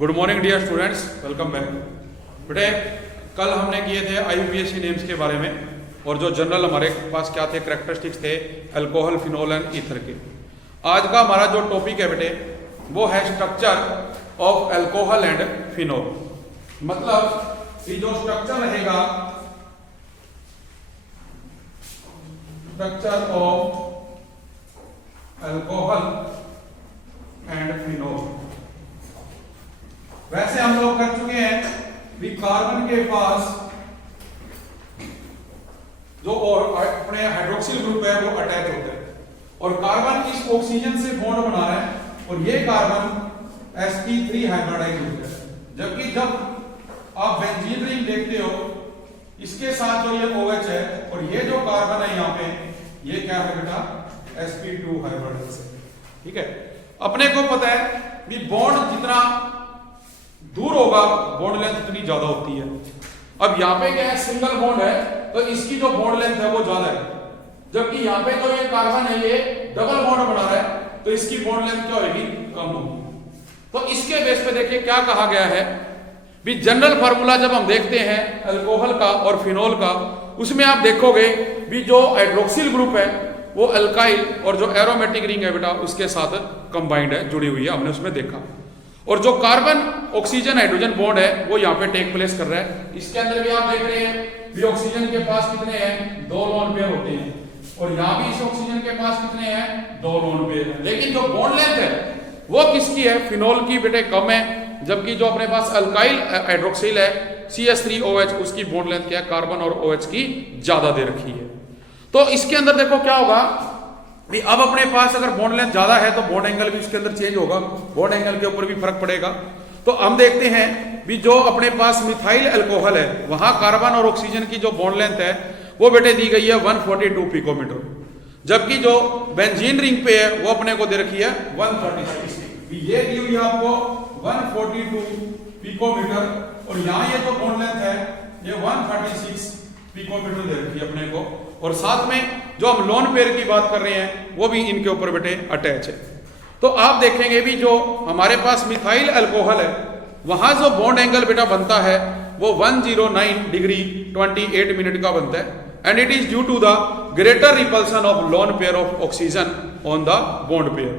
Good morning dear students, welcome back. बेटे कल हमने किए थे IUPAC नेम्स के बारे में और जो जनरल हमारे पास क्या थे कैरेक्टरिस्टिक्स थे अल्कोहल, फिनोल एंड ईथर के। आज का हमारा जो टॉपिक है बेटे वो है structure of alcohol and phenol. मतलब कि जो स्ट्रक्चर रहेगा, structure of alcohol and phenol. वैसे हम लोग कर चुके हैं भी कार्बन के पास जो और अपने हाइड्रोक्सिल ग्रुप है वो अटैच होता है और कार्बन इस ऑक्सीजन से बॉन्ड बना रहा है और ये कार्बन sp3 हाइब्रिडाइज होता है। जबकि जब आप बेंजीन रिंग देखते हो इसके साथ जो ये OH है और ये जो कार्बन है यहाँ पे ये क्या है बेटा sp2 हाइब्रिडाइज है। ठीक है, अपने को पता है भी बॉन्ड जितना दूर होगा बॉन्ड लेंथ उतनी ज्यादा होती है। अब यहाँ पे क्या है सिंगल बॉन्ड है तो इसकी जो बॉन्ड लेंथ है वो ज्यादा है, जबकि यहाँ पे जो ये कार्बन है ये डबल बॉन्ड बना रहा है तो इसकी बॉन्ड लेंथ क्या होगी, कम होगी। तो इसके बेस पे देखिए क्या कहा गया है भी जनरल फार्मूला जब हम देखते हैं अल्कोहल का और फिनोल का, उसमें आप देखोगे भी जो हाइड्रोक्सिल ग्रुप है वो अल्काइल और जो एरोमेटिक रिंग है बेटा उसके साथ कंबाइंड है, जुड़ी हुई है, हमने उसमें देखा। और जो कार्बन ऑक्सीजन हाइड्रोजन बॉन्ड है वो यहाँ पे टेक प्लेस कर रहा है। इसके अंदर भी आप देख रहे हैं भी ऑक्सीजन के पास कितने हैं, 2 लोन पेयर होते हैं और यहाँ भी इस ऑक्सीजन के पास कितने हैं, 2 लोन पेयर है। लेकिन जो बॉन्ड लेंथ है वो किसकी है, फिनोल की बेटे कम है, जबकि जो अपने पास अल्काइल हाइड्रोक्सिल है CH3OH उसकी बॉन्ड लेंथ क्या है, कार्बन और OH की ज्यादा दे रखी है। तो इसके अंदर देखो क्या होगा भी अब अपने पास अगर बॉन्ड लेंथ ज्यादा है तो बॉन्ड एंगल भी इसके अंदर चेंज होगा, बॉन्ड एंगल के ऊपर भी फर्क पड़ेगा। तो हम देखते हैं भी जो अपने पास मिथाइल अल्कोहल है वहां कार्बन और ऑक्सीजन की जो बॉन्ड लेंथ है वो बेटे दी गई है 142 पिकोमीटर, जबकि जो बेंजीन रिंग पे है वो अपने को दे रखी है 136। ये दी हुई है आपको 142 पिकोमीटर और यहाँ ये जो बॉन्ड लेंथ है ये 136 पिकोमीटर दे रखी है अपने को। और साथ में जो हम लोन पेयर की बात कर रहे हैं वो भी इनके ऊपर बेटे अटैच है। तो आप देखेंगे भी जो हमारे पास मिथाइल अल्कोहल है वहां जो बॉन्ड एंगल बेटा बनता है वो 109 डिग्री 28 मिनट का बनता है and it is due to the greater repulsion of lone pair of oxygen on the bond pair.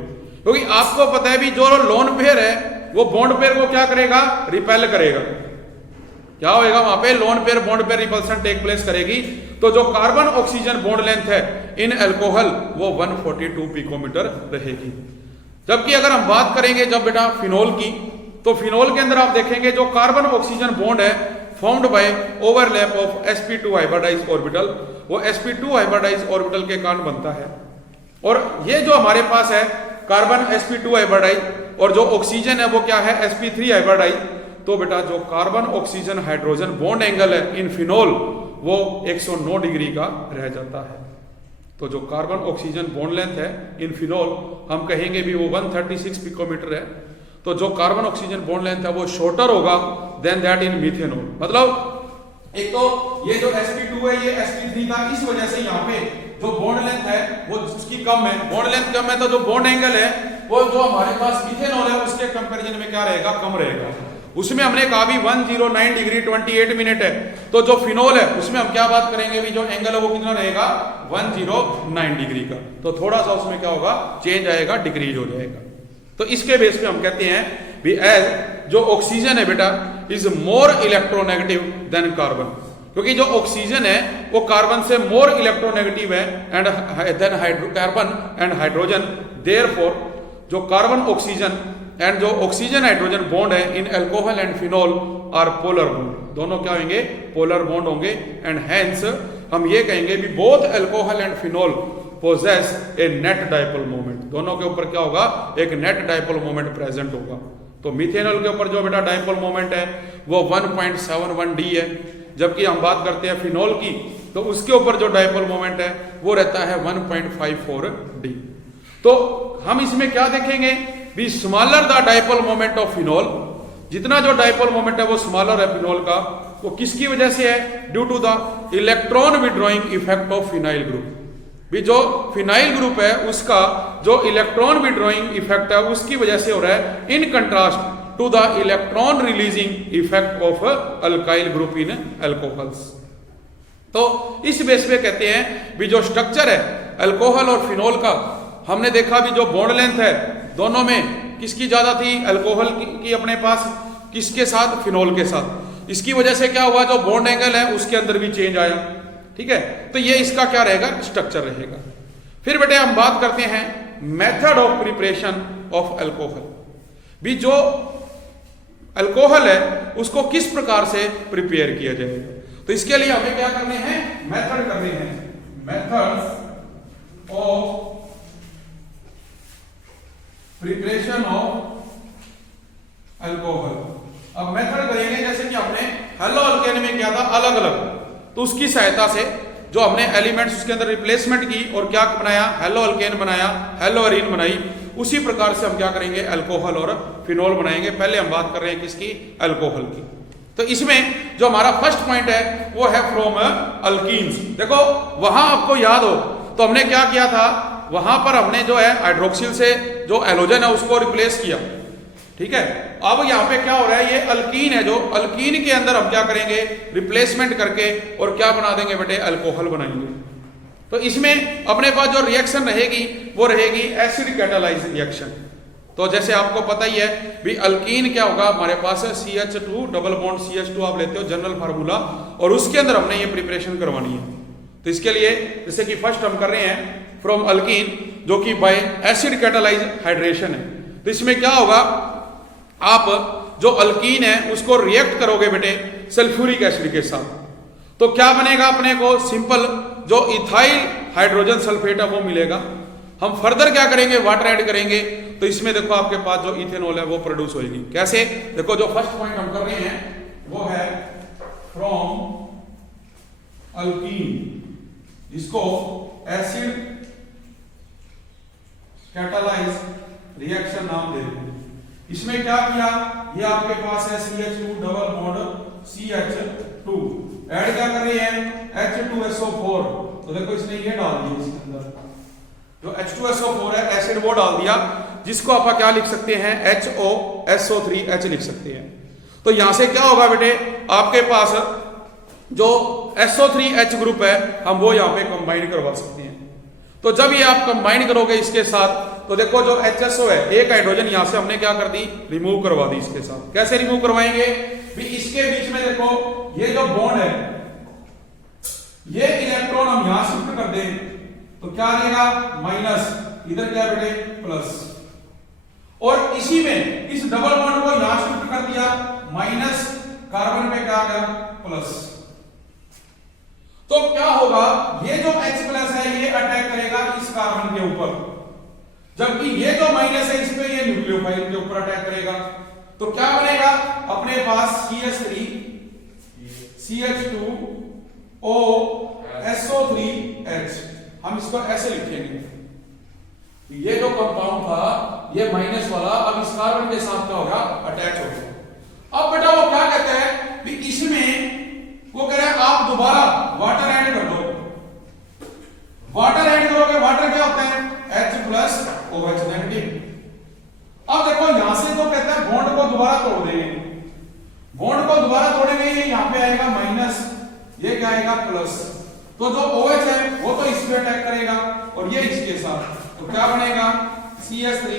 क्योंकि आपको पता है भी जो लोन पेयर है वो बॉन्ड पेयर को क्या करेगा, रिपेल करेगा। क्या होगा वहां पे lone pair bond pair repulsion take place करेगी। तो जो कार्बन ऑक्सीजन बॉन्ड लेंथ है इन अल्कोहल वो 142 पिकोमीटर रहेगी। जबकि अगर हम बात करेंगे जब बेटा फिनोल की, तो फिनोल के अंदर आप देखेंगे जो कार्बन ऑक्सीजन बॉन्ड है formed by overlap of sp2 hybridise orbital, वो sp2 हाइब्रिडाइज ऑर्बिटल के कारण बनता है। और ये जो हमारे पास है कार्बन sp2 हाइब्रिडाइज और जो ऑक्सीजन है वो क्या है sp3 हाइब्रिडाइज। तो बेटा जो carbon oxygen hydrogen bond angle है इन फिनोल वो 109 डिग्री का रह जाता है। तो जो कार्बन ऑक्सीजन बॉन्ड लेंथ है इन फिनोल हम कहेंगे भी वो 136 पिकोमीटर है। तो जो कार्बन ऑक्सीजन बॉन्ड लेंथ है वो शॉर्टर होगा देन दैट इन मीथेनॉल। मतलब एक तो ये जो sp2 है ये sp3 का, इस वजह से यहाँ पे जो बॉन्ड लेंथ है वो उसकी कम है, बॉन्ड लेंथ कम है तो जो बॉन्ड एंगल है वो जो हमारे पास मीथेनॉल है उसके कंपैरिजन में क्या रहेगा, कम रहेगा। उसमें हमने कहा भी 109 डिग्री 28 मिनट है, तो जो फिनोल है उसमें हम क्या बात करेंगे भी जो एंगल है वो कितना रहेगा, 109 डिग्री का। तो थोड़ा सा उसमें क्या होगा, चेंज आएगा, डिक्रीज हो जाएगा। तो इसके बेस पे हम कहते हैं भी एज जो ऑक्सीजन है बेटा is more electronegative than carbon, क्योंकि जो ऑक्सीजन है वो कार्बन से मोर इलेक्ट्रोनेगेटिव है and then carbon and hydrogen. Therefore जो कार्बन ऑक्सीजन एंड जो ऑक्सीजन हाइड्रोजन बॉन्ड है in alcohol and phenol are polar bond, दोनों क्या होंगे, पोलर बॉन्ड होंगे। एंड हेंस हम ये कहेंगे भी both alcohol and phenol possess a net dipole moment, दोनों के ऊपर क्या होगा, एक नेट डाइपोल मोमेंट प्रेजेंट होगा। तो मिथेनॉल के ऊपर जो बेटा डाइपोल मोमेंट है वो 1.71 d है, जबकि हम बात करते हैं फिनोल की तो उसके ऊपर जो डाइपोल मोमेंट है वो रहता है 1.54 d। तो हम इसमें क्या देखेंगे भी smaller the dipole moment of phenol, जितना जो डाइपोल मोमेंट है वो स्मॉलर है फिनोल का, वो किसकी वजह से है, due to the electron withdrawing effect of phenyl group. भी जो फिनाइल ग्रुप है उसका जो इलेक्ट्रॉन विड्रॉइंग इफेक्ट है उसकी वजह से हो रहा है, in contrast to the electron releasing effect of alkyl group in alcohols. तो इस बेस पे कहते हैं भी जो स्ट्रक्चर है अल्कोहल और फिनोल का, हमने देखा भी जो बॉन्ड लेंथ है दोनों में किसकी ज्यादा थी, अल्कोहल की अपने पास, किसके साथ, फिनोल के साथ। इसकी वजह से क्या हुआ, जो बॉन्ड एंगल है उसके अंदर भी चेंज आया, ठीक है। तो ये इसका क्या रहेगा, स्ट्रक्चर रहेगा। फिर बेटे हम बात करते हैं method of preparation of alcohol, भी जो अल्कोहल है उसको किस प्रकार से प्रिपेयर किया जाएगा। तो इसके लिए हमें क्या करने हैं, मेथड करने हैं, method of preparation of alcohol. अब मेथड करेंगे जैसे कि हमने हेलो अल्केन में किया था अलग अलग, तो उसकी सहायता से जो हमने एलिमेंट्स उसके अंदर रिप्लेसमेंट की और क्या बनाया, हेलो अल्केन बनाया, हेलो अरीन बनाई, उसी प्रकार से हम क्या करेंगे, अल्कोहल और फिनोल बनाएंगे। पहले हम बात कर रहे हैं किसकी, अल्कोहल की। तो इसमें जो हमारा फर्स्ट पॉइंट है वो है फ्रॉम अल्कीन्स। देखो वहां आपको याद हो तो हमने क्या किया था, वहां पर हमने जो है हाइड्रोक्सिल से जो एलोजन है उसको रिप्लेस किया, ठीक है। अब यहाँ पे क्या हो रहा है, ये अल्कीन है, जो अल्कीन के अंदर हम क्या करेंगे, रिप्लेसमेंट करके और क्या बना देंगे बेटे, अल्कोहल बनाएंगे। तो इसमें अपने पास जो रिएक्शन रहेगी वो रहेगी एसिड कैटालाइज रिएक्शन। तो जैसे आपको पता ही है भी अल्कीन क्या होगा, हमारे पास CH2 डबल बॉन्ड CH2 आप लेते हो जनरल फार्मूला, और उसके अंदर हमने ये प्रिपरेशन करवानी है। तो इसके लिए जैसे कि फर्स्ट हम कर रहे हैं फ्रॉम अल्कीन, जो कि बाय एसिड कैटालाइज हाइड्रेशन है। तो इसमें क्या होगा, आप जो अल्कीन है उसको रिएक्ट करोगे बेटे सल्फ्यूरिक एसिड के साथ, तो क्या बनेगा अपने को, सिंपल जो इथाइल हाइड्रोजन सल्फेट है वो मिलेगा। हम फर्दर क्या करेंगे, वाटर ऐड करेंगे, तो इसमें देखो आपके पास जो इथेनॉल है वो प्रोड्यूस होगी। कैसे, देखो जो फर्स्ट पॉइंट हम कर रहे हैं वो है फ्रॉम अल्कीन, इसको एसिड कैटालाइज रिएक्शन नाम दे दें। इसमें क्या किया, ये आपके पास है CH2 double bond CH2, add क्या कर रहे हैं, H2SO4। तो देखो इसने ये डाल दिया इसके अंदर, जो H2SO4 है एसिड वो डाल दिया, जिसको आप क्या लिख सकते हैं, HOSO3H लिख सकते हैं। तो यहां से क्या होगा बेटे, आपके पास जो SO3H ग्रुप है हम वो यहां पे कंबाइन करवा सकते हैं। तो जब ये आप कंबाइन करोगे इसके साथ, तो देखो जो HSO है, एक हाइड्रोजन यहां से हमने क्या कर दी, रिमूव करवा दी इसके साथ। कैसे रिमूव करवाएंगे भी, इसके बीच में देखो ये जो बॉन्ड है, ये इलेक्ट्रॉन हम यहां शिफ्ट कर दें तो क्या रहेगा, माइनस, इधर क्या बेटे प्लस, और इसी में इस डबल बॉन्ड को यहां शिफ्ट कर दिया, माइनस, कार्बन पे क्या आ गया प्लस। तो क्या होगा, ये जो H प्लस है ये अटैक करेगा इस कार्बन के ऊपर, जबकि ये जो माइनस है इस पे ये न्यूक्लियोफाइल के ऊपर अटैक करेगा। तो क्या बनेगा, अपने पास CH3 CH2 O SO3H, हम इसको ऐसे लिखेंगे, ये जो कंपाउंड था ये माइनस वाला अब इस कार्बन के साथ क्या होगा, अटैच हो गया। अब बेटा वो क्या कहते हैं कि इसमें वो कह रहा है आप दोबारा वाटर ऐड कर दो, वाटर ऐड करोगे, वाटर क्या होता है, H प्लस OH नेगेटिव। अब देखो यहां से तो कहता है बॉन्ड को दोबारा तोड़ देंगे, बॉन्ड को दोबारा तोड़ेंगे, ये यहां पे आएगा माइनस, ये क्या आएगा प्लस। तो जो OH है वो तो इस पे अटैक करेगा और ये इसके साथ, तो क्या बनेगा CH3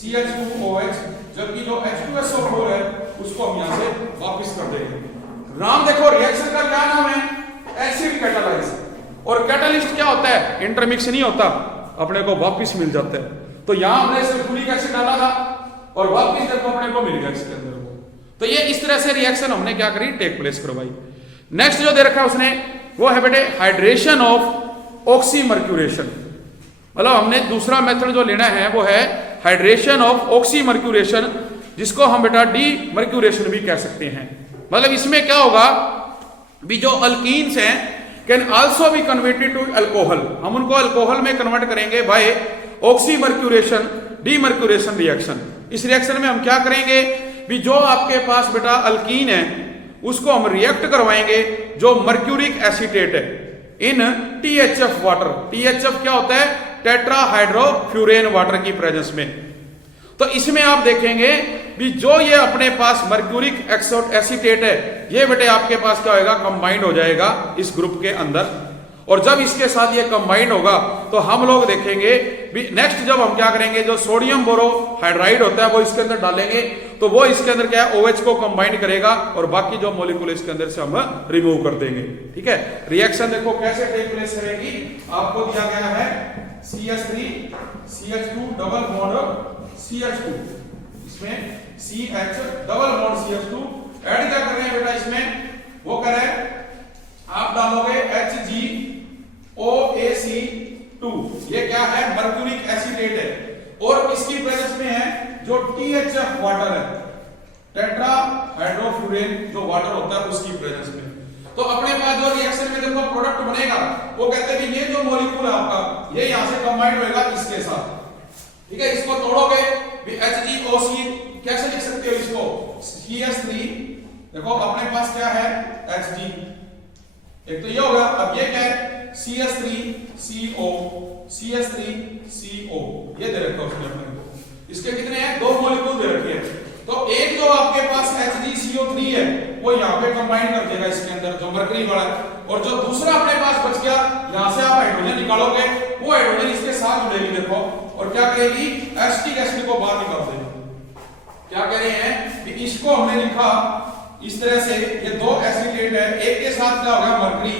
CH2OH, जबकि जो H2SO4 है उसको हम यहां से वापस कर देंगे। नाम देखो रिएक्शन का क्या नाम है, एसिड कैटालाइज। और कैटालिस्ट क्या होता है, इंटरमिक्स नहीं होता, अपने को वापस मिल जाता है। तो यहां हमने सल्फ्यूरिक एसिड डाला था और वापस देखो अपने को मिल गया इसके अंदर वो। तो ये इस तरह से रिएक्शन हमने क्या करी, टेक प्लेस करवाई। नेक्स्ट जो दे रखा है उसने वो है बेटे हाइड्रेशन ऑफ ऑक्सीमर्क्यूरेशन, मतलब हमने दूसरा मेथड जो लेना है वो है हाइड्रेशन ऑफ ऑक्सीमर्क्यूरेशन, जिसको हम बेटा डीमर्क्यूरेशन भी कह सकते हैं। मतलब इसमें क्या होगा भी, जो अल्कीन्स हैं can also be converted to alcohol, हम उनको अल्कोहल में कन्वर्ट करेंगे बाय ऑक्सीमर्क्यूरेशन डीमर्क्यूरेशन रिएक्शन। इस रिएक्शन में हम क्या करेंगे भी, जो आपके पास बेटा अल्कीन है उसको हम रिएक्ट करवाएंगे जो मर्क्यूरिक एसीटेट है इन THF वाटर। THF क्या होता है, टेट्राहाइड्रोफ्यूरेन वाटर की प्रेजेंस में। तो इसमें आप देखेंगे भी जो ये अपने पास मर्क्यूरिक एसीटेट है, ये बेटे आपके पास क्या होगा, कंबाइंड हो जाएगा इस ग्रुप के अंदर। और जब इसके साथ ये कंबाइंड होगा तो हम लोग देखेंगे भी नेक्स्ट जब हम क्या करेंगे, जो सोडियम बोरोहाइड्राइड होता है वो इसके अंदर डालेंगे तो वो इसके अंदर क्या है, OH को कंबाइंड करेगा और बाकी जो मॉलिक्यूल इसके अंदर से हम रिमूव कर देंगे। ठीक है, रिएक्शन देखो कैसे टेक प्लेस करेगी, आपको दिया गया है CH3 CH2 double bond CH2, इसमें CH double bond CH2 add क्या कर रहे हैं बेटा, इसमें वो कर रहे हैं आप डालोगे HgOAC2, ये क्या है, मर्क्यूरिक एसीटेट है और इसकी प्रेजेंस में है जो THF वाटर है, टेट्रा हाइड्रोफ्लोरेन जो वाटर होता है उसकी प्रेजेंस में। तो अपने पास जो रिएक्शन में देखो प्रोडक्ट बनेगा, वो कहते हैं ये जो मॉलिक्यूल है आपका ये यहां से कंबाइंड होएगा इसके साथ। ठीक है, इसको तोड़ोगे HgOC कैसे लिख सकते हो इसको, CH3 देखो अपने पास क्या है Hg, एक तो ये होगा, अब ये क्या है CH3CO CH3CO, ये दे रखा है उसने अपने को, इसके कितने हैं, 2 मॉलिक्यूल दे रखे हैं। तो एक जो आपके पास HgCO3 है वो यहाँ पे कंबाइन कर देगा इसके अंदर जो मरकरी वाला है, और जो दूसरा अपने पास बच गया यहां से आप हाइड्रोजन निकालोगे, वो हाइड्रोजन इसके साथ जुड़ेगी देखो, और क्या करेगी, एसिटिक एसिड को बाहर निकाल देगी। क्या कह रहे हैं कि इसको हमने लिखा इस तरह से, ये 2 एसीटेट है, एक के साथ क्या होगा मरकरी,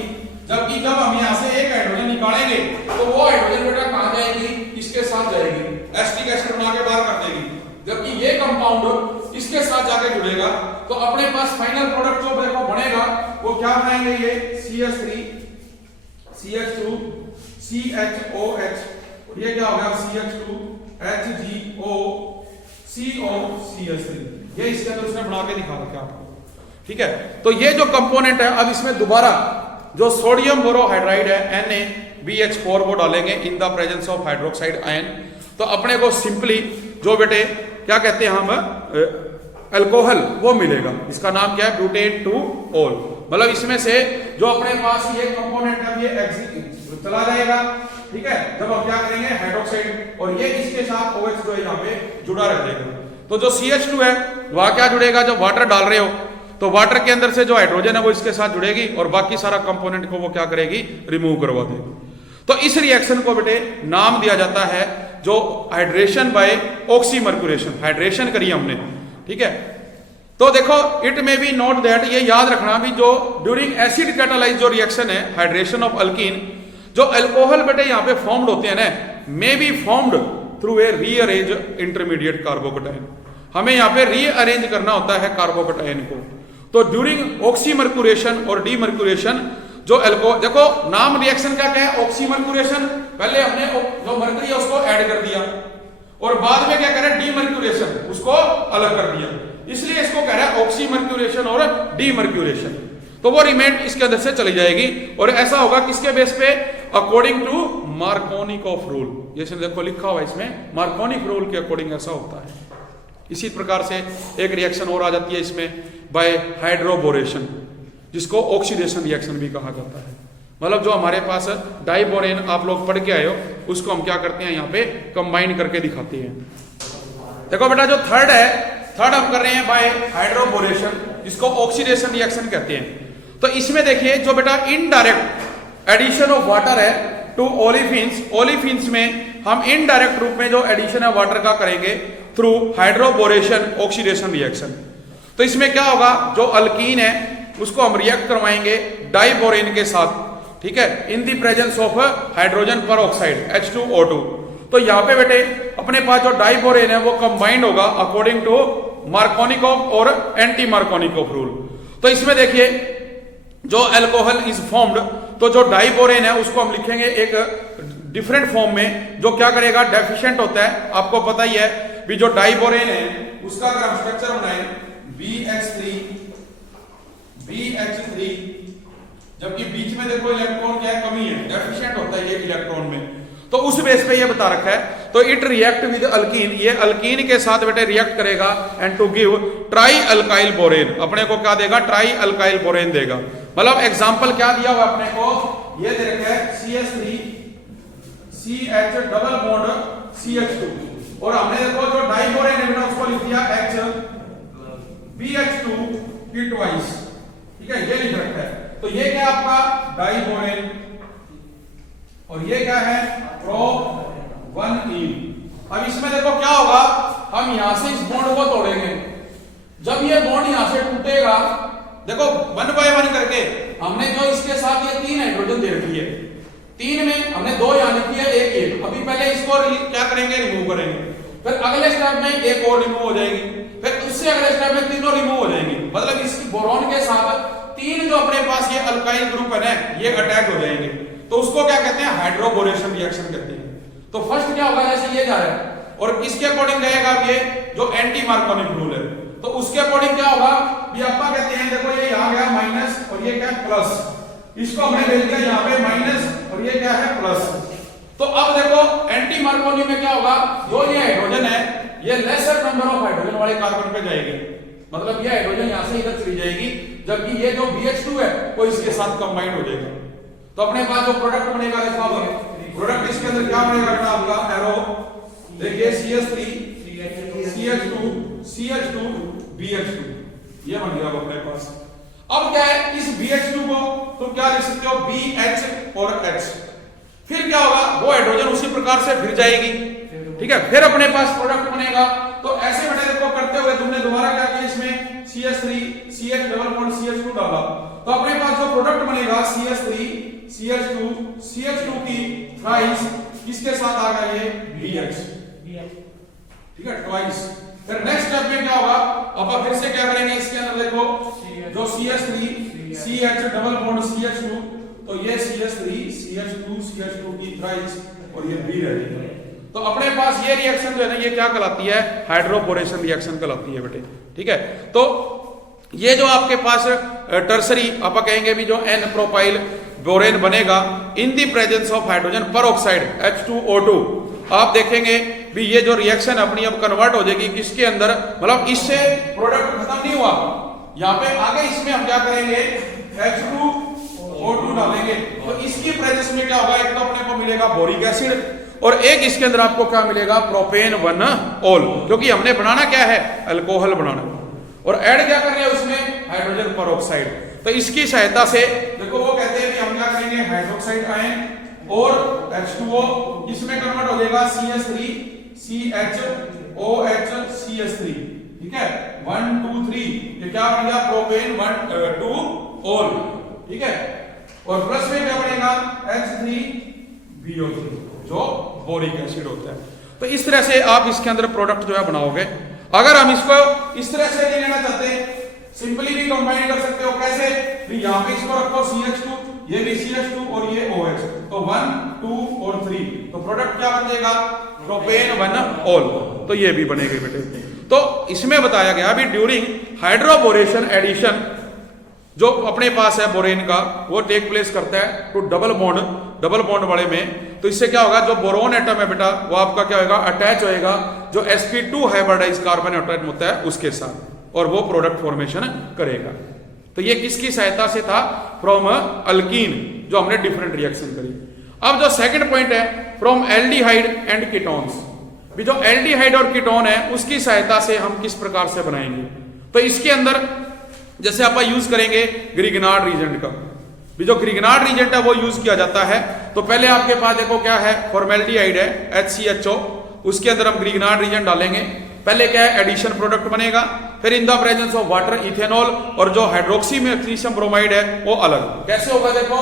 जबकि जब हम यहां से एक हाइड्रोजन निकालेंगे तो वो हाइड्रोजन बेटा कहां जाएगी, इसके साथ जाएगी, एसिटिक एसिड बना के बाहर कर देगी, जबकि ये कंपाउंड इसके साथ जाके जुड़ेगा। तो अपने पास फाइनल प्रोडक्ट जो देखो बनेगा वो क्या बनाएंगे, ये CH3 CH2 CHOH, ये क्या होगा CH2 HgO CO CH3, ये इसके अंदर उसने बना के दिखा रखा आपको। ठीक है, तो ये जो कंपोनेंट है, अब इसमें दोबारा जो सोडियम बोरोहाइड्राइड है NaBH4 वो डालेंगे इन the presence of hydroxide ion. तो अपने को सिंपली जो बेटे क्या कहते हैं हम अल्कोहल वो मिलेगा, इसका नाम क्या है, ब्यूटेन टू ऑल। मतलब इसमें से जो अपने पास ये कंपोनेंट है ये चला जाएगा। ठीक है, जब हम क्या करेंगे हाइड्रोक्साइड, और ये इसके साथ OH जो है यहाँ पे जुड़ा रहेगा। तो जो CH2 है वहां क्या जुड़ेगा, जब वाटर डाल रहे हो तो वाटर के अंदर से जो हाइड्रोजन है वो इसके साथ जुड़ेगी और बाकी सारा कंपोनेंट को वो क्या करेगी, रिमूव करवा देगी। तो इस रिएक्शन को बेटे नाम दिया जाता है जो हाइड्रेशन बाय ऑक्सीमर्क्यूरेशन, हाइड्रेशन करी हमने। ठीक है, तो देखो it may be note that, ये याद रखना भी जो ड्यूरिंग एसिड कैटालाइज जो रिएक्शन है हाइड्रेशन ऑफ अल्कीन, जो अल्कोहल बेटे यहाँ पे फॉर्म्ड होते हैं ना, may be formed through a rearrange intermediate carbocation. हमें यहाँ पे रीअरेंज करना होता है कार्बोकेटायन को। तो ड्यूरिंग ऑक्सीमर्क्यूरेशन और डीमर्क्यूरेशन जो देखो नाम रिएक्शन का क्या है, ऑक्सीमर्क्यूरेशन, पहले हमने जो मरकरी है उसको ऐड कर दिया और बाद में क्या करें, डीमर्क्यूरेशन, उसको अलग कर दिया, इसलिए इसको कह रहा है ऑक्सीमर्क्यूरेशन और डीमर्क्यूरेशन। तो वो रिमेंड इसके अंदर से चली जाएगी और ऐसा होगा किसके बेस पे, अकॉर्डिंग टू मार्कोनिकॉफ रूल। जैसे देखो लिखा हुआ इसमें मार्कोनिक रूल के अकॉर्डिंग ऐसा होता है। इसी प्रकार से एक रिएक्शन और आ जाती है इसमें बाय हाइड्रोबोरेशन, जिसको ऑक्सीडेशन रिएक्शन भी कहा जाता है। मतलब जो हमारे पास डाइबोरेन आप लोग पढ़ के आए हो उसको हम क्या करते हैं यहाँ पे कंबाइन करके दिखाते हैं। देखो बेटा जो थर्ड है, थर्ड हम कर रहे हैं बाय हाइड्रोबोरेशन, जिसको ऑक्सीडेशन रिएक्शन कहते हैं। तो इसमें देखिए जो बेटा इनडायरेक्ट एडिशन ऑफ वाटर है टू ओलिफिन्स, ओलिफिन्स में हम इनडायरेक्ट रूप में जो एडिशन है वाटर का करेंगे थ्रू हाइड्रोबोरेशन ऑक्सीडेशन रिएक्शन। तो इसमें क्या होगा, जो अल्कीन है उसको हम रिएक्ट करवाएंगे डाइबोरेन के साथ। ठीक है, in the presence of hydrogen peroxide H2O2। तो यहाँ पे बेटे अपने पास जो डाइबोरेन है वो कंबाइंड होगा अकॉर्डिंग टू मार्कोनिकॉफ और एंटी मार्कोनिकॉफ रूल। तो इसमें देखिए जो अल्कोहल इज फॉर्म्ड, तो जो डाइबोरेन है उसको हम लिखेंगे एक डिफरेंट फॉर्म में, जो क्या करेगा, डेफिशिएंट होता है। आपको पता ही है भी जो डाइबोरेन है उसका अगर हम स्ट्रक्चर बनाए BH3, जबकि बीच में देखो इलेक्ट्रॉन क्या है, कमी है, डेफिशिएंट होता है ये इलेक्ट्रॉन में। तो उस बेस पे ये बता रखा है। तो इट रिएक्ट विद अल्कीन, ये अल्कीन के साथ बेटे रिएक्ट करेगा and to give trialkyl borane. अपने को क्या देगा, ट्राई अल्काइल बोरेन देगा। मतलब एग्जांपल क्या दिया हुआ अपने को, ये दे रखा है CH3 CH double bond CH2, और हमने देखो जो डाइबोरेन है बेटा उसको लिख दिया H BH2 की ट्वाइस, ठीक है, ये लिख रखा है। तो ये क्या आपका डाइबोरेन और ये क्या है प्रो1इन। अब इसमें देखो क्या होगा, हम यहां से इस बॉन्ड को तोड़ेंगे, जब ये बॉन्ड यहां से टूटेगा, देखो 1 बाय 1 करके हमने जो इसके साथ ये 3 हाइड्रोजन दे रखी है, 3 में हमने 2 यहां लिखी है, एक एक। अभी पहले इसको क्या करेंगे, रिमूव करेंगे, फिर अगले स्टेप में एक और रिमूव हो जाएगी, फिर उससे अगले स्टेप में तीनों रिमूव हो जाएंगी। मतलब इस बोरॉन के साथ 3 जो अपने पास ये अल्काइल ग्रुप है ना, ये अटैच हो जाएंगे, तो उसको क्या कहते हैं, हाइड्रोबोरेशन रिएक्शन कहते हैं। तो फर्स्ट क्या होगा, जैसे ये जा रहा है और किसके अकॉर्डिंग जाएगा, ये जो एंटी मार्कोनिक रूल है, तो उसके अकॉर्डिंग क्या होगा, ये आपका कहते हैं, देखो ये यहां गया माइनस और ये क्या प्लस, इसको हमने भेज दिया यहां पे माइनस और ये क्या है प्लस। तो अब देखो एंटी मार्कोनी में क्या होगा, जो ये हाइड्रोजन है ये लेसर नंबर ऑफ हाइड्रोजन वाले कार्बन पे जाएगी, मतलब ये हाइड्रोजन यहां से इधर चली जाएगी, जबकि ये जो BH2 है वो इसके साथ कंबाइंड हो जाएगा। तो अपने पास जो प्रोडक्ट बनेगा, देखो प्रोडक्ट इसके अंदर क्या बनेगा बेटा आपका, एरो देखिए CH3 CH2 CH2 BH2, ये बन गया अपने पास। अब क्या है, इस BH2 को तुम क्या लिख सकते हो, BH और H, फिर क्या होगा, वो हाइड्रोजन उसी प्रकार से फिर जाएगी, ठीक है, फिर अपने पास प्रोडक्ट बनेगा। तो ऐसे बेटे देखो करते हुए तुमने दोबारा क्या किया, इसमें CH3 CH double bond CH2 डाला, तो अपने पास जो प्रोडक्ट बनेगा CH3 CH2 CH2 की थ्राइस किसके साथ आ गया, ये BH, ठीक है, ट्वाइस। फिर नेक्स्ट स्टेप में क्या होगा, अब फिर से क्या करेंगे, इसके अंदर देखो जो CH3 CH double bond CH2, तो ये CH3 CH2 CH2 की थ्राइस और ये B रहेगी। तो अपने पास ये रिएक्शन जो है ना, ये क्या कहलाती है, हाइड्रोबोरेशन रिएक्शन कहलाती है बेटे, ठीक है। तो ये जो आपके पास टर्सरी आप कहेंगे भी जो N प्रोपाइल बोरेन बनेगा in the presence of hydrogen peroxide H2O2, आप देखेंगे भी ये जो रिएक्शन अपनी अब कन्वर्ट हो जाएगी किसके अंदर, मतलब इससे प्रोडक्ट खत्म नहीं हुआ, यहाँ पे आगे इसमें हम क्या करेंगे, H2O2 डालेंगे, तो इसकी प्रेजेंस में क्या होगा, एक तो अपने को मिलेगा बोरिक एसिड और एक इसके अंदर आपको क्या मिलेगा, प्रोपेन-1-ऑल, क्योंकि हमने बनाना क्या है, अल्कोहल बनाना, और ऐड क्या कर रहे हैं उसमें, हाइड्रोजन परऑक्साइड। तो इसकी सहायता से देखो वो कहते हैं कि हम क्या करेंगे, हाइड्रोक्साइड आयन और H2O इसमें कन्वर्ट हो जाएगा CH3 CHOH CH3, ठीक है, 1 2 3, ये क्या बनेगा, प्रोपेन-1-2-ऑल, ठीक है, और प्लस में क्या बनेगा, H3BO3 जो बोरिक एसिड होता है। तो इस तरह से आप इसके अंदर प्रोडक्ट जो है बनाओगे। अगर हम इसको इस तरह से नहीं लेना चाहते, सिंपली भी कंबाइन कर सकते हो, कैसे, यहां पे इसको रखो CH2, ये भी CH2 और ये OH, तो 1 2 और 3, तो प्रोडक्ट क्या बन जाएगा, प्रोपेन-1-ऑल, तो ये भी बनेगी बेटे। तो इसमें बताया गया अभी ड्यूरिंग हाइड्रोबोरेशन एडिशन जो अपने पास है बोरेन का, वो टेक प्लेस करता है टू डबल बॉन्ड वाले में। तो इससे क्या होगा, जो बोरोन एटम है बेटा वो आपका क्या होगा, अटैच होएगा जो sp2 हाइब्रिडाइज कार्बन एटम होता है उसके साथ, और वो प्रोडक्ट फॉर्मेशन करेगा। तो ये किसकी सहायता से था, फ्रॉम अल्कीन, जो हमने डिफरेंट रिएक्शन करी। अब जो सेकंड पॉइंट है, फ्रॉम एल्डिहाइड एंड कीटोन्स, भी जो एल्डिहाइड और कीटोन है उसकी सहायता से हम किस प्रकार से बनाएंगे। तो इसके अंदर जैसे आप यूज करेंगे ग्रिगनार्ड रीजेंट का, भी जो ग्रिगनार्ड रीजेंट है वो यूज किया जाता है। तो पहले आपके पास देखो क्या है, फॉर्मेल्डिहाइड है HCHO, उसके अंदर हम ग्रिगनार्ड रीजेंट डालेंगे। पहले क्या है, एडिशन प्रोडक्ट बनेगा, फिर इन the presence of water ethanol, और जो हाइड्रोक्सी मैग्नीशियम ब्रोमाइड है वो अलग। कैसे होगा, देखो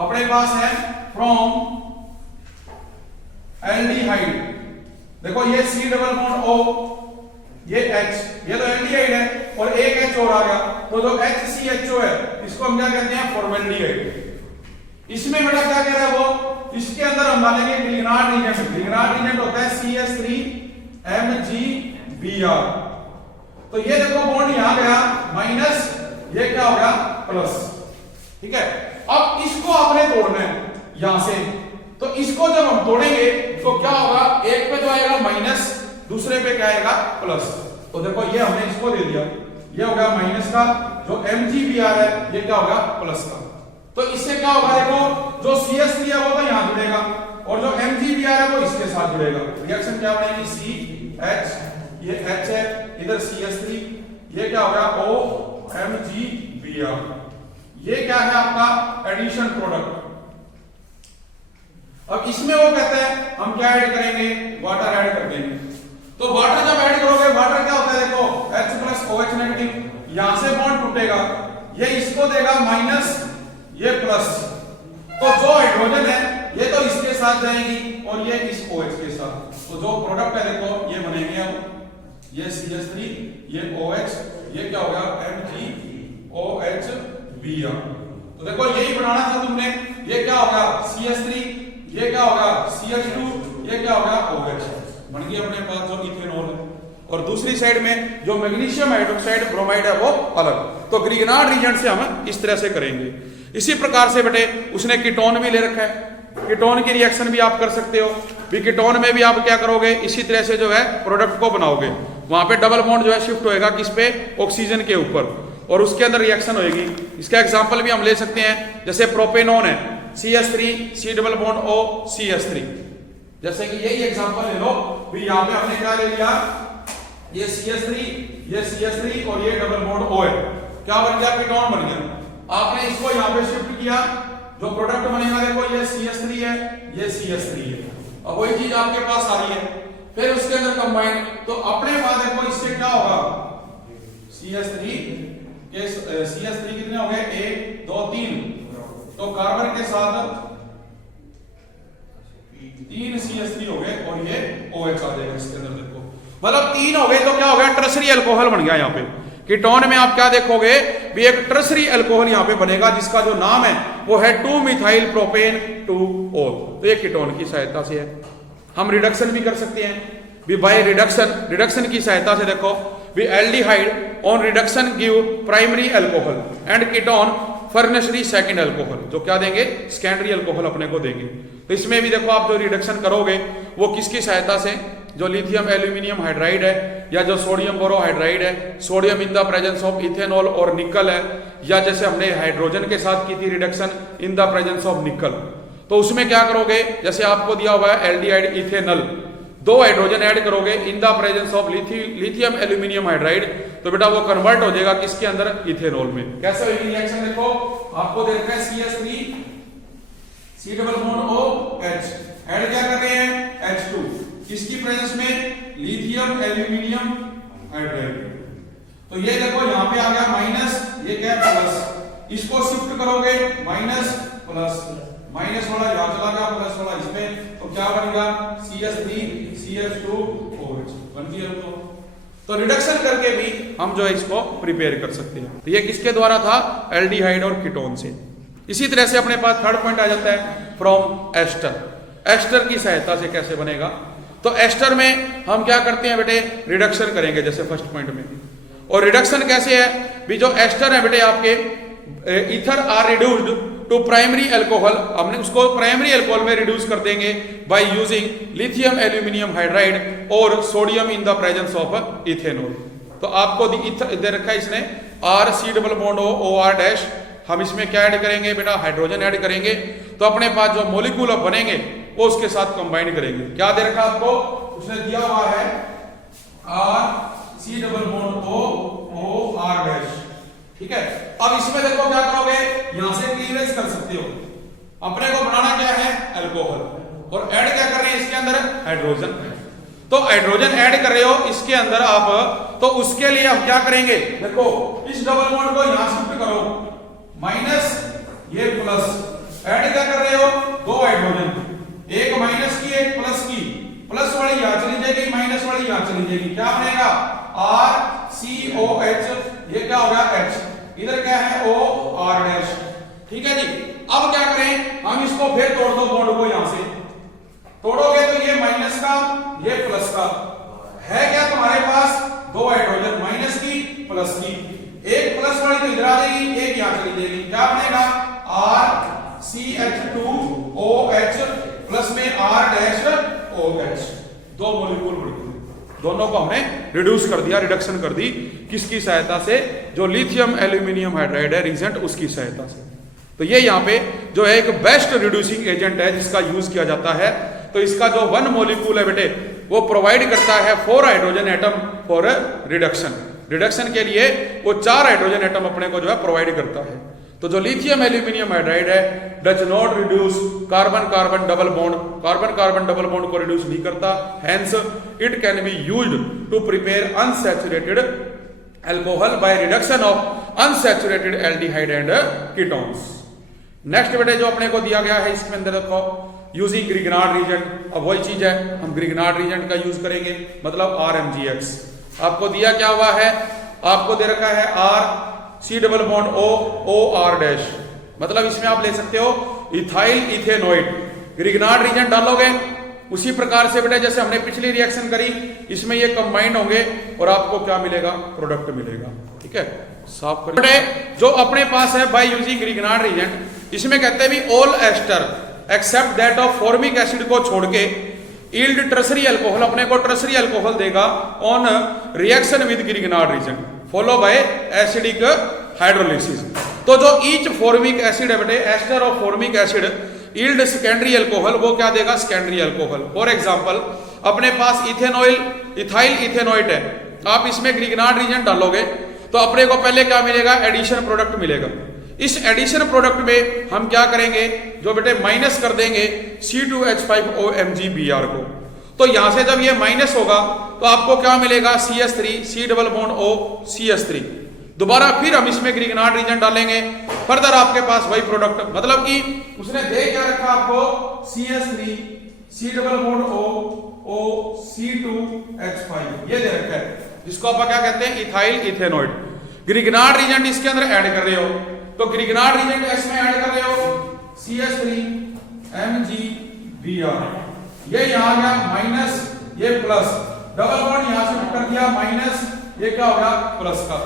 अपने पास है फ्रॉम एल्डिहाइड, देखो ये C डबल बॉन्ड O, ये H, ये तो एल्डिहाइड है, और एक H और आ गया, तो जो HCHO है इसको हम क्या कहते हैं, फॉर्मेल्डिहाइड। इसमें बेटा क्या कह रहा है वो, इसके अंदर हम डालेंगे ग्रिगनार्ड रीजेंट। ग्रिगनार्ड रीजेंट होता है CH3MgBr। तो ये देखो बॉन्ड यहां गया माइनस, ये क्या हो गया प्लस, ठीक है। अब इसको आपने तोड़ना है यहां से, तो इसको जब हम तोड़ेंगे तो क्या होगा, एक पे तो आएगा माइनस, दूसरे पे क्या आएगा प्लस। तो देखो ये हमने इसको दे दिया, ये हो गया माइनस का, जो MgBr है ये क्या होगा प्लस का। तो इससे क्या होगा, देखो जो CH3 है वो तो यहां जुड़ेगा, और जो MgBr है वो इसके साथ जुड़ेगा, रिएक्शन क्या बनेगी, C H, ये H है, इधर CH3, ये क्या हो गया OMgBr। ये क्या है आपका एडिशन प्रोडक्ट। अब इसमें वो कहते हैं हम क्या ऐड करेंगे, वाटर ऐड कर देंगे। तो वाटर जब ऐड करोगे, वाटर क्या होता है देखो H प्लस OH नेगेटिव, यहां से बॉन्ड टूटेगा, ये इसको देगा माइनस, ये प्लस, तो जो हाइड्रोजन है ये तो इसके साथ जाएगी और ये इस OH के साथ, तो जो प्रोडक्ट है देखो ये बनेंगे अब ये CH3, ये OH, ये क्या हो गया MgOHBr। तो देखो यही बनाना था तुमने, ये क्या होगा CH3, ये क्या होगा CH2, ये क्या होगा OH, बन गया अपने पास जो इथेनॉल है। और दूसरी साइड में जो मैग्नीशियम हाइड्रोक्साइड ब्रोमाइड है वो अलग, तो ग्रिग्नार्ड रीजेंट से हम इस तरह से करेंगे। इसी प्रकार से बेटे उसने कीटोन भी ले रखा है, कीटोन की रिएक्शन भी आप कर सकते हो, भी कीटोन में भी आप क्या करोगे, इसी तरह से जो है प्रोडक्ट को बनाओगे, वहां पे डबल बॉन्ड जो है शिफ्ट होएगा किस पे, ऑक्सीजन के ऊपर, और उसके अंदर रिएक्शन होएगी। इसका एग्जांपल भी हम ले सकते हैं, जैसे प्रोपेनॉन है CH3 C double bond O CH3, जैसे कि यही एग्जांपल ले लो, भी यहां पे हमने क्या ले लिया, ये CH3, ये CH3 और ये डबल बॉन्ड O है, क्या बन गया, कीटोन बन गया। आपने इसको यहां पे शिफ्ट किया, जो प्रोडक्ट बनेगा देखो ये CH3 है, ये CH3 है, अब वही चीज आपके पास आ रही है, फिर उसके अंदर कंबाइन, तो अपने पास देखो इससे क्या होगा, CH3 कितने हो गए, 1 2 3, तो कार्बन के साथ 3 CH3 हो गए और ये OH आ जाएगा इसके अंदर देखो, मतलब 3 हो गए, तो क्या हो गया, टर्सरी अल्कोहल बन गया। यहाँ पे कीटोन में आप क्या देखोगे, भी एक टर्सरी अल्कोहल यहाँ पे बनेगा जिसका जो नाम है वो है 2-मिथाइल प्रोपेन 2-ol, तो ये कीटोन की सहायता से है। हम रिडक्शन भी कर सकते हैं, भी बाय रिडक्शन की सहायता से देखो, भी aldehyde on reduction give primary alcohol and ketone फर्नेसरी सेकेंड अल्कोहल, जो क्या देंगे, सेकेंडरी अल्कोहल अपने को देंगे। तो इसमें भी देखो आप जो रिडक्शन करोगे वो किसकी सहायता से, जो लिथियम एल्यूमिनियम हाइड्राइड है, या जो सोडियम बोरोहाइड्राइड है, sodium in the presence of ethanol और निकल है, या जैसे हमने हाइड्रोजन के साथ की थी reduction in the presence of निकल, तो उसमें क्या करोगे, जैसे आपको दिया हुआ है एल्डिहाइड इथेनल, 2 हाइड्रोजन ऐड करोगे इन the presence of lithium aluminium hydride, तो बेटा वो कन्वर्ट हो जाएगा किसके अंदर, इथेनॉल में। कैसे होगी रिएक्शन देखो, आपको दे रखा है CH3 C double bond OH, add क्या कर रहे हैं H2, किसकी प्रेजेंस में, लिथियम एल्यूमिनियम हाइड्राइड, तो ये देखो यहाँ पे आ गया माइनस, ये क्या है प्लस, इसको शिफ्ट करोगे माइनस प्लस, माइनस वाला यहाँ चला गया, प्लस वाला इसमें, तो क्या बनेगा CH3 CH2OH बन गया। तो रिडक्शन करके भी हम जो है इसको प्रिपेयर कर सकते हैं। तो ये किसके द्वारा था, एल्डिहाइड और कीटोन से। इसी तरह से अपने पास थर्ड पॉइंट आ जाता है फ्रॉम एस्टर, एस्टर की सहायता से कैसे बनेगा, तो एस्टर में हम क्या करते हैं बेटे, रिडक्शन करेंगे जैसे फर्स्ट पॉइंट में। और रिडक्शन कैसे है, भी जो एस्टर है बेटे आपके, ether are reduced to primary alcohol, हमने उसको प्राइमरी अल्कोहल में रिड्यूस कर देंगे by using lithium aluminium hydride और sodium in the presence of ethanol. तो आपको दे रखा है इसने RC double bond OR dash, हम इसमें क्या ऐड करेंगे बेटा, हाइड्रोजन ऐड करेंगे, तो अपने पास जो मॉलिक्यूल अब बनेंगे वो उसके साथ कंबाइन करेंगे। क्या दे रखा आपको, उसने दिया हुआ है RC double bond OR dash, ठीक है। अब इसमें देखो क्या करोगे, यहां से क्लीवेज कर सकते हो, अपने को बनाना क्या है, अल्कोहल, और ऐड क्या कर रहे हैं इसके अंदर, हाइड्रोजन, तो हाइड्रोजन ऐड कर रहे हो इसके अंदर आप, तो उसके लिए हम क्या करेंगे, देखो इस डबल बॉन्ड को यहां शिफ्ट करो, माइनस ये प्लस, ऐड क्या कर रहे हो, 2 हाइड्रोजन, एक माइनस की एक प्लस की, प्लस वाली यहां चली जाएगी, माइनस वाली यहां चली जाएगी, क्या बनेगा RCOH, ये क्या होगा H, इधर क्या है OR डैश, ठीक है जी। अब क्या करें, हम इसको फिर तोड़ दो बॉन्ड को, यहां से तोड़ोगे तो ये माइनस का ये प्लस का है, क्या तुम्हारे पास 2 हाइड्रोजन, माइनस की प्लस की, एक प्लस वाली तो इधर आ जाएगी, एक यहां चली जाएगी, क्या बनेगा RCH2OH प्लस में R डैश OH, 2 मॉलिक्यूल बढ़ गए, दोनों को हमने रिड्यूस कर दिया, रिडक्शन कर दी, किसकी सहायता से, जो लिथियम एल्यूमिनियम हाइड्राइड है रीजेंट, उसकी सहायता से। तो ये यहाँ पे जो है एक बेस्ट रिड्यूसिंग एजेंट है जिसका यूज किया जाता है। तो इसका जो 1 मॉलिक्यूल है बेटे वो प्रोवाइड करता है 4 hydrogen atom for reduction. Reduction के लिए वो 4 हाइड्रोजन एटम अपने को जो है प्रोवाइड करता है। तो जो लिथियम एल्यूमिनियम हाइड्राइड है does not reduce carbon carbon double bond, carbon carbon double bond को रिड्यूस नहीं करता, hence it can be used to prepare unsaturated alcohol by reduction of unsaturated aldehyde and ketones. Next बेटे जो अपने को दिया गया है इसके अंदर देखो यूजिंग ग्रिगनार्ड रीजेंट। अब वही चीज है, हम ग्रिगनार्ड रीजेंट का यूज करेंगे, मतलब RMGX। आपको दिया क्या हुआ है, आपको दे रखा है R C double bond OR dash, मतलब इसमें आप ले सकते हो इथाइल इथेनोइड। ग्रिगनार्ड रीजेंट डालोगे उसी प्रकार से बेटे जैसे हमने पिछली रिएक्शन करी, इसमें ये कंबाइंड होंगे और आपको क्या मिलेगा, प्रोडक्ट मिलेगा। ठीक है, साफ कर बेटे जो अपने पास है बाय यूजिंग ग्रिगनार्ड रीजेंट, इसमें कहते हैं भी all ester except that of formic acid को छोड़ के यील्ड टर्सरी अल्कोहल, अपने को टर्सरी अल्कोहल देगा on reaction with Grignard reagent follow by acidic hydrolysis. तो जो ईच फॉर्मिक एसिड है बेटे ester of formic acid yield secondary alcohol, वो क्या देगा, सेकेंडरी अल्कोहल। फॉर एग्जांपल अपने पास इथाइल इथेनोइड है, आप इसमें ग्रिगनार्ड रीजेंट डालोगे तो अपने को पहले क्या मिलेगा, एडिशन प्रोडक्ट मिलेगा। इस एडिशन प्रोडक्ट में हम क्या करेंगे, जो बेटे माइनस कर देंगे C2H5OMgBr को। तो यहां से जब ये माइनस होगा तो आपको क्या मिलेगा, CH3 C double bond O CH3। दोबारा फिर हम इसमें ग्रिगनार्ड रीजेंट डालेंगे, फर्दर आपके पास वही प्रोडक्ट, मतलब कि उसने दे क्या रखा आपको, CH3 C double bond O C2H5 ये दे रखा है, जिसको आप क्या कहते हैं, इथाइल इथेनोइड। ग्रिगनार्ड रीजेंट इसके अंदर ऐड कर रहे हो, तो ग्रिगनार्ड रीजेंट इसमें ऐड कर रहे हो CH3 MgBr, ये यहां गया माइनस, ये प्लस, डबल बॉन्ड यहां से कर दिया माइनस, ये क्या हो गया प्लस का।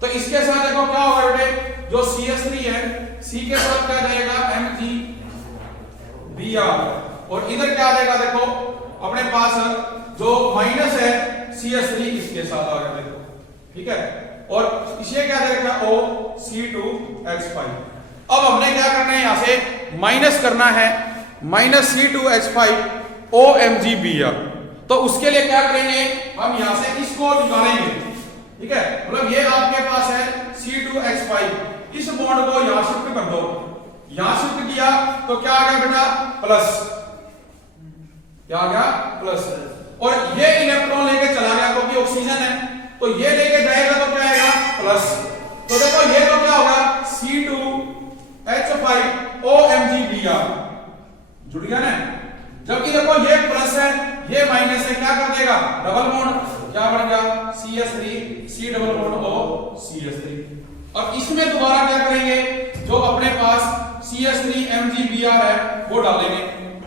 तो इसके साथ देखो क्या होगा बेटे, जो CH3 है C के साथ क्या जाएगा MgBr, और इधर क्या देगा, देखो अपने पास जो माइनस है CH3 इसके साथ आ गया, देखो ठीक है, और इसे क्या देगा O C2H5। अब हमने क्या करना है, यहां से माइनस करना है माइनस C2H5OMgBr। तो उसके लिए क्या करेंगे, हम यहां से इसको निकालेंगे, ठीक है, मतलब ये आपके पास है C2H5, इस बॉन्ड को यहां शिफ्ट कर दो, यहां शिफ्ट किया तो क्या आ गया बेटा, प्लस, क्या आ गया प्लस, और ये इलेक्ट्रॉन लेके चला गया क्योंकि ऑक्सीजन है, तो ये लेके जाएगा तो क्या आएगा प्लस। तो देखो ये तो क्या होगा C2H5OMgBr जुड़ गया ना, जबकि देखो ये प्लस है ये माइनस है, क्या कर देगा, डबल बॉन्ड, क्या बन गया CH3 C double bond O CH3। और इसमें दोबारा क्या करेंगे, जो अपने पास CH3 MgBr है वो डालेंगे,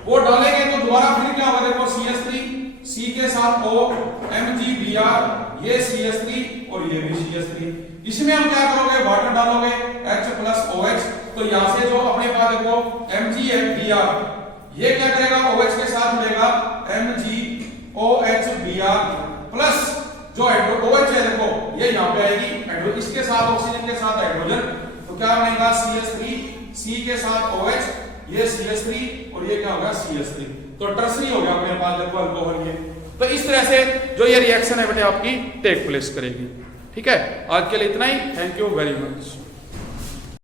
वो डालेंगे तो दोबारा फिर क्या होगा, देखो CH3 C के साथ O MgBr, ये CH3 और ये भी CH3। इसमें हम क्या करोगे, वाटर डालोगे H प्लस OH, तो यहां से जो अपने पास देखो MgBr, ये क्या करेगा, OH के साथ जुड़ेगा MgOHBr प्लस जो OH है देखो ये यहां पे आएगी, इसके साथ ऑक्सीजन के साथ हाइड्रोजन, तो क्या बनेगा CH3 C के साथ OH, ये CH3 और ये क्या होगा CH3, तो टर्सरी हो गया अपने पास देखो अल्कोहल ये। तो इस तरह से जो ये रिएक्शन है बेटे आपकी टेक प्लेस करेगी। ठीक है, आज के लिए इतना ही, थैंक यू वेरी मच।